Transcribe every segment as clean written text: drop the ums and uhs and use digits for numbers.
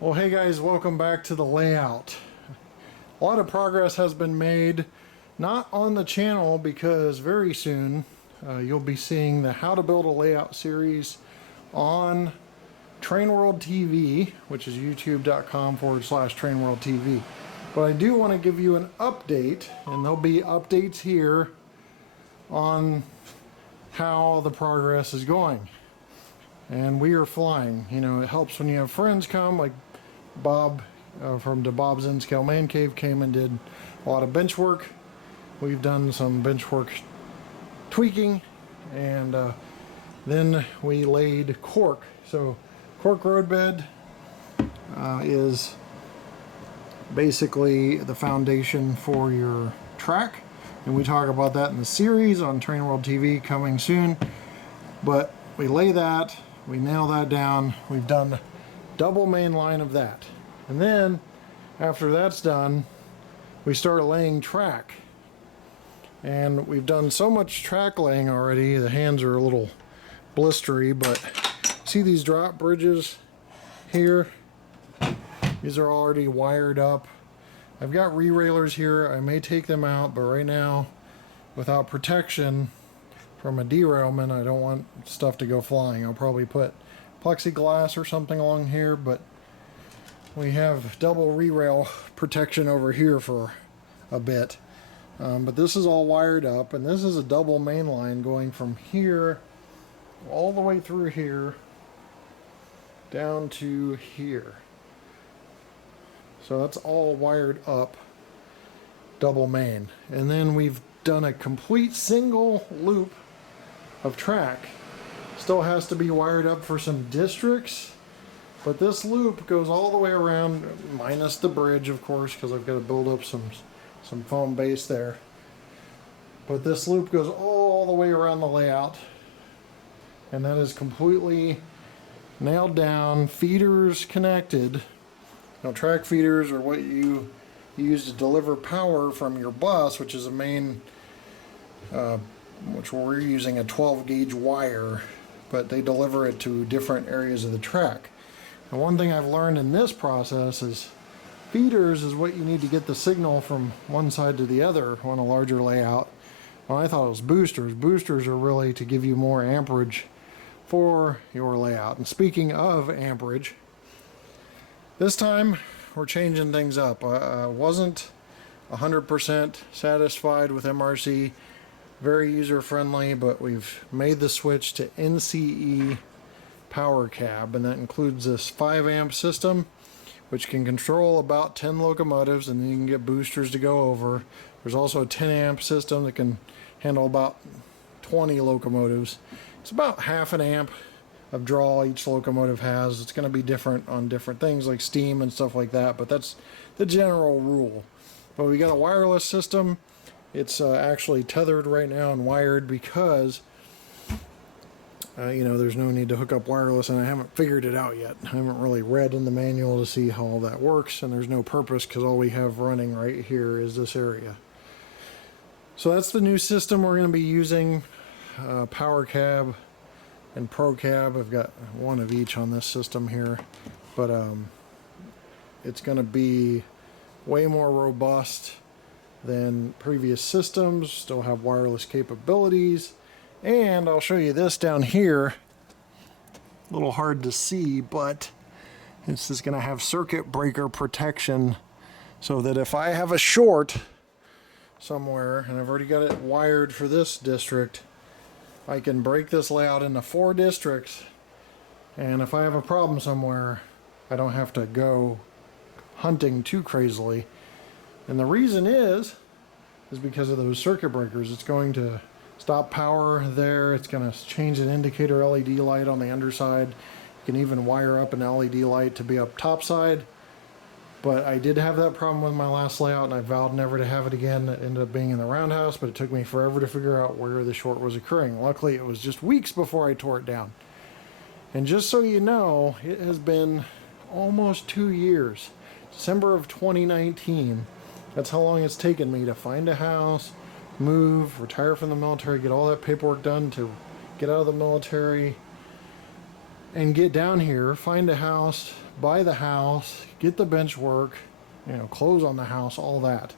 Well, hey guys, welcome back to the layout. A lot of progress has been made, not on the channel because very soon you'll be seeing the How to Build a Layout series on Train World TV, which is youtube.com/Train World TV. But I do want to give you an update, and there'll be updates here on how the progress is going. And we are flying. You know, it helps when you have friends come, like Bob from the Bob's N-Scale Man Cave came and did a lot of bench work. We've done some bench work tweaking, and then we laid cork. So cork roadbed is basically the foundation for your track, and we talk about that in the series on Train World TV coming soon. But we lay that, we nail that down, we've done double main line of that, and then after that's done we start laying track, and we've done so much track laying already the hands are a little blistery. But see these drop bridges here, these are already wired up. I've got re-railers here, I may take them out, but right now without protection from a derailment I don't want stuff to go flying. I'll probably put plexiglass or something along here, but we have double re-rail protection over here for a bit. But this is all wired up, and this is a double main line going from here all the way through here down to here. So that's all wired up, double main. And then we've done a complete single loop of track. Still has to be wired up for some districts, but this loop goes all the way around, minus the bridge of course, because I've got to build up some foam base there. But this loop goes all the way around the layout, and that is completely nailed down. Feeders connected. Now track feeders are what you use to deliver power from your bus, which is a main which we're using a 12 gauge wire, but they deliver it to different areas of the track. And one thing I've learned in this process is feeders is what you need to get the signal from one side to the other on a larger layout. Well, I thought it was boosters. Boosters are really to give you more amperage for your layout. And speaking of amperage, this time we're changing things up. I wasn't 100% satisfied with MRC. Very user friendly, but we've made the switch to NCE power cab, and that includes this 5 amp system which can control about 10 locomotives, and then you can get boosters to go over. There's also a 10 amp system that can handle about 20 locomotives. It's about half an amp of draw each locomotive has. It's going to be different on different things like steam and stuff like that, but that's the general rule. But we got a wireless system. It's actually tethered right now and wired because you know, there's no need to hook up wireless, and I haven't figured it out yet. I haven't really read in the manual to see how all that works, and there's no purpose because all we have running right here is this area. So that's the new system we're going to be using, Power Cab and Pro Cab. I've got one of each on this system here, but it's going to be way more robust than previous systems. Still have wireless capabilities. And I'll show you this down here. A little hard to see, but this is going to have circuit breaker protection so that if I have a short somewhere, and I've already got it wired for this district, I can break this layout into 4 districts, and if I have a problem somewhere, I don't have to go hunting too crazily. And the reason is because of those circuit breakers. It's going to stop power there. It's going to change an indicator LED light on the underside. You can even wire up an LED light to be up topside. But I did have that problem with my last layout, and I vowed never to have it again. It ended up being in the roundhouse, but it took me forever to figure out where the short was occurring. Luckily, it was just weeks before I tore it down. And just so you know, it has been almost 2 years. December of 2019. That's how long it's taken me to find a house, move, retire from the military, get all that paperwork done to get out of the military, and get down here, find a house, buy the house, get the bench work, close on the house, all that.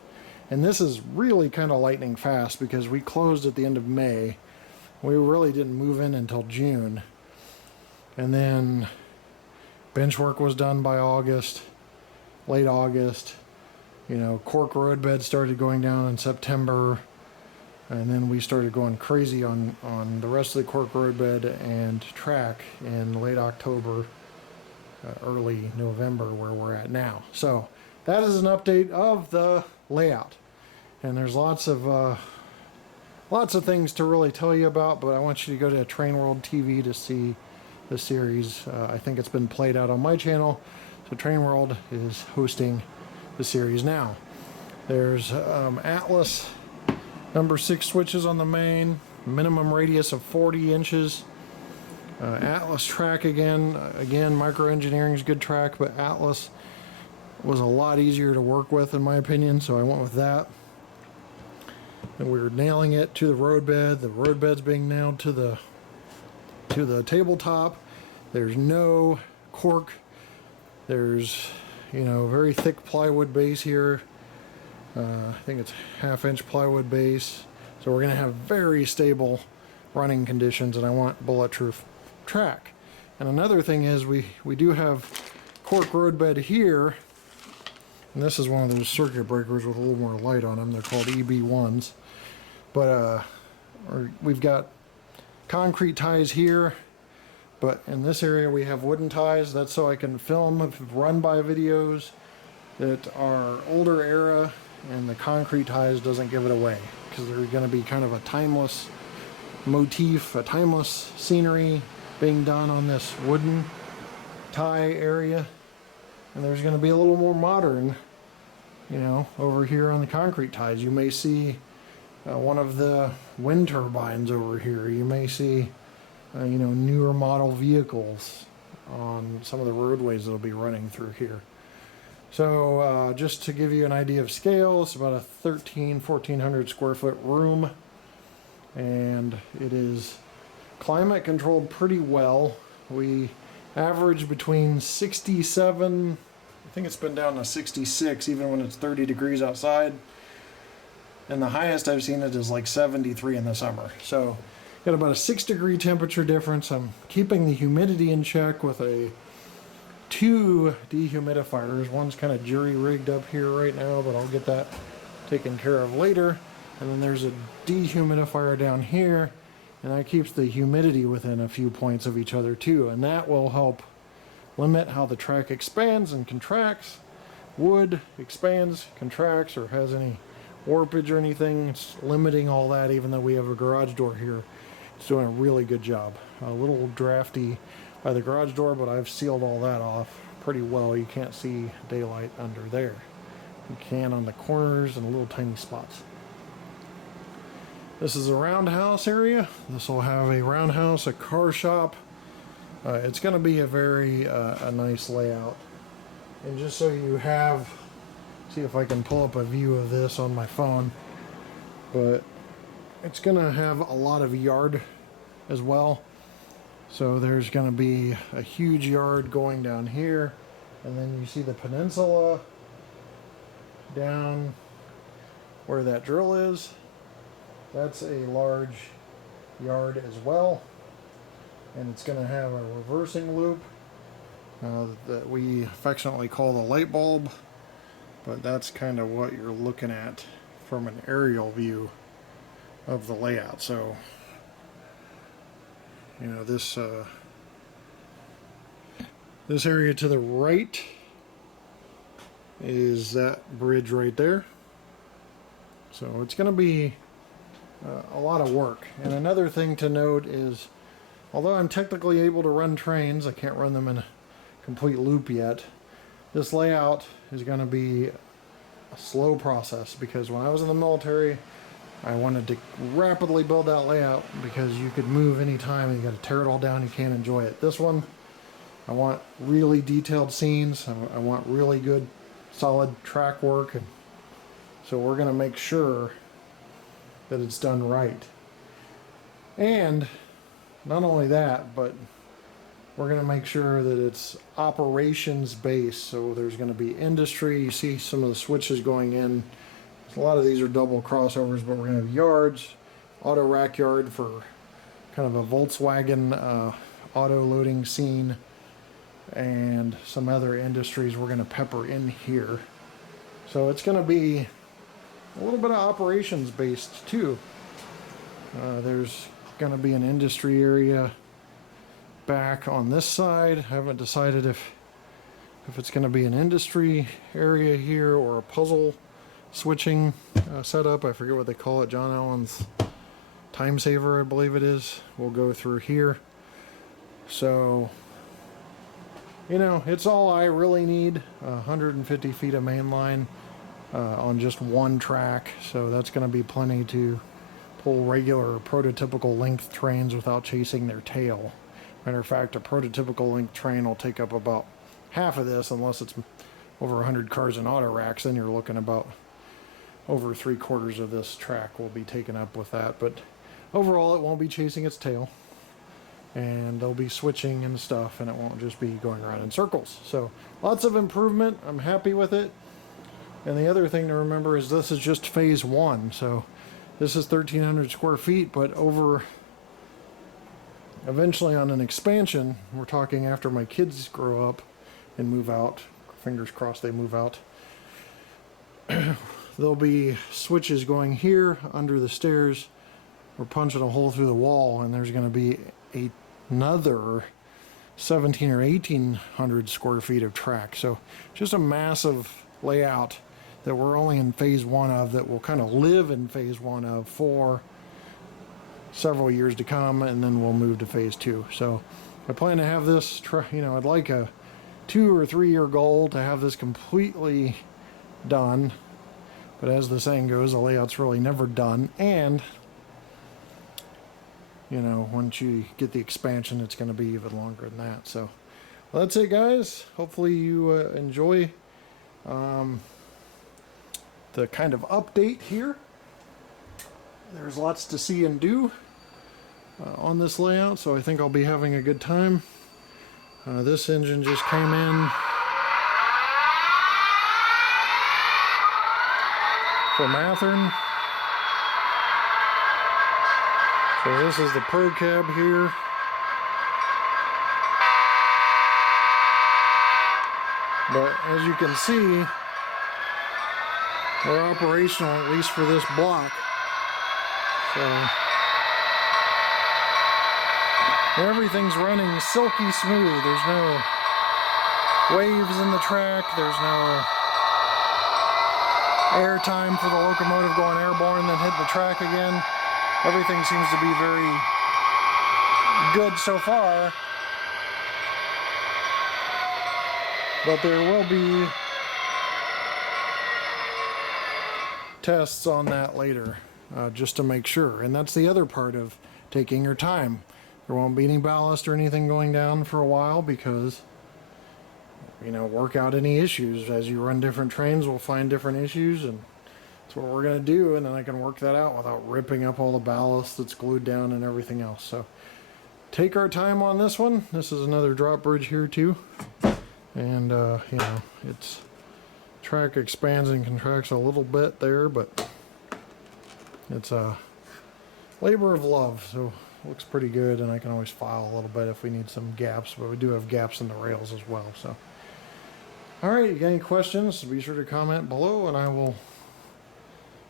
And this is really kind of lightning fast because we closed at the end of May. We really didn't move in until June. And then bench work was done by August, late August. Cork road bed started going down in September. And then we started going crazy on the rest of the cork road bed and track in late October, early November, where we're at now. So that is an update of the layout. And there's lots of things to really tell you about, but I want you to go to Train World TV to see the series. I think it's been played out on my channel, so Train World is hosting the series now. There's Atlas number 6 switches on the main, minimum radius of 40 inches. Atlas track again, Micro Engineering's good track, but Atlas was a lot easier to work with in my opinion, so I went with that. And we were nailing it to the road bed. The road bed's being nailed to the tabletop. There's no cork. There's very thick plywood base here. I think it's 1/2-inch plywood base. So we're going to have very stable running conditions, and I want bulletproof track. And another thing is we do have cork road bed here. And this is one of those circuit breakers with a little more light on them. They're called EB1s. But we've got concrete ties here. But in this area we have wooden ties. That's so I can film run by videos that are older era, and the concrete ties doesn't give it away, because they're going to be kind of a timeless motif, a timeless scenery being done on this wooden tie area. And there's going to be a little more modern, over here on the concrete ties. You may see one of the wind turbines over here. You may see, newer model vehicles on some of the roadways that'll be running through here. So just to give you an idea of scale, it's about a 1,400 square foot room, and it is climate controlled pretty well. We average between 67, I think it's been down to 66 even when it's 30 degrees outside, and the highest I've seen it is like 73 in the summer. So got about a 6-degree temperature difference. I'm keeping the humidity in check with 2 dehumidifiers. One's kind of jury rigged up here right now, but I'll get that taken care of later. And then there's a dehumidifier down here, and that keeps the humidity within a few points of each other too, and that will help limit how the track expands and contracts. Wood expands, contracts, or has any warpage or anything. It's limiting all that, even though we have a garage door here. It's doing a really good job. A little drafty by the garage door, but I've sealed all that off pretty well. You can't see daylight under there. You can on the corners and little tiny spots. This is a roundhouse area. This will have a roundhouse, a car shop. It's going to be a very a nice layout. And just so you have, see if I can pull up a view of this on my phone, but it's going to have a lot of yard as well. So there's going to be a huge yard going down here, and then you see the peninsula down where that drill is. That's a large yard as well, and it's going to have a reversing loop that we affectionately call the light bulb, but that's kind of what you're looking at from an aerial view of the layout. So this this area to the right is that bridge right there. So it's going to be a lot of work. And another thing to note is, although I'm technically able to run trains, I can't run them in a complete loop yet. This layout is going to be a slow process, because when I was in the military, I wanted to rapidly build that layout because you could move anytime and you got to tear it all down. You can't enjoy it. This one, I want really detailed scenes. I want really good, solid track work, and so we're going to make sure that it's done right. And not only that, but we're going to make sure that it's operations based. So there's going to be industry. You see some of the switches going in. A lot of these are double crossovers, but we're going to have yards, auto rack yard for kind of a Volkswagen auto loading scene, and some other industries we're going to pepper in here. So it's going to be a little bit of operations based too. There's going to be an industry area back on this side. I haven't decided if it's going to be an industry area here or a puzzle switching setup. I forget what they call it. John Allen's time saver, I believe it is. We'll go through here. So, you know, it's all I really need. 150 feet of main line on just one track. So that's going to be plenty to pull regular prototypical length trains without chasing their tail. Matter of fact, a prototypical length train will take up about half of this, unless it's over 100 cars in auto racks. Then you're looking about over 3/4 of this track will be taken up with that. But overall, it won't be chasing its tail, and they'll be switching and stuff, and it won't just be going around in circles. So lots of improvement. I'm happy with it. And the other thing to remember is this is just phase one. So this is 1,300 square feet, but over eventually on an expansion, we're talking after my kids grow up and move out, fingers crossed they move out, there'll be switches going here under the stairs. We're punching a hole through the wall, and there's going to be another 1,700 or 1,800 square feet of track. So just a massive layout that we're only in phase one of, that will kind of live in phase one of for several years to come, and then we'll move to phase two. So I plan to have this, I'd like a 2 or 3 year goal to have this completely done. But as the saying goes, the layout's really never done. And, once you get the expansion, it's going to be even longer than that. So well, that's it, guys. Hopefully you enjoy the kind of update here. There's lots to see and do on this layout, so I think I'll be having a good time. This engine just came in from Athearn. So this is the Pro Cab here. But as you can see, we're operational, at least for this block. So everything's running silky smooth. There's no waves in the track. There's no air time for the locomotive going airborne then hitting the track again. Everything seems to be very good so far. But there will be tests on that later, just to make sure. And that's the other part of taking your time. There won't be any ballast or anything going down for a while, because work out any issues. As you run different trains, we'll find different issues, and that's what we're going to do, and then I can work that out without ripping up all the ballast that's glued down and everything else. So take our time on this one. This is another drop bridge here too, and it's track expands and contracts a little bit there, but it's a labor of love, so it looks pretty good. And I can always file a little bit if we need some gaps, but we do have gaps in the rails as well. So alright, you got any questions, be sure to comment below and I will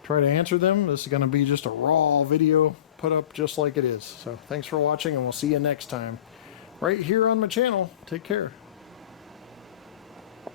try to answer them. This is going to be just a raw video put up just like it is. So thanks for watching, and we'll see you next time right here on my channel. Take care.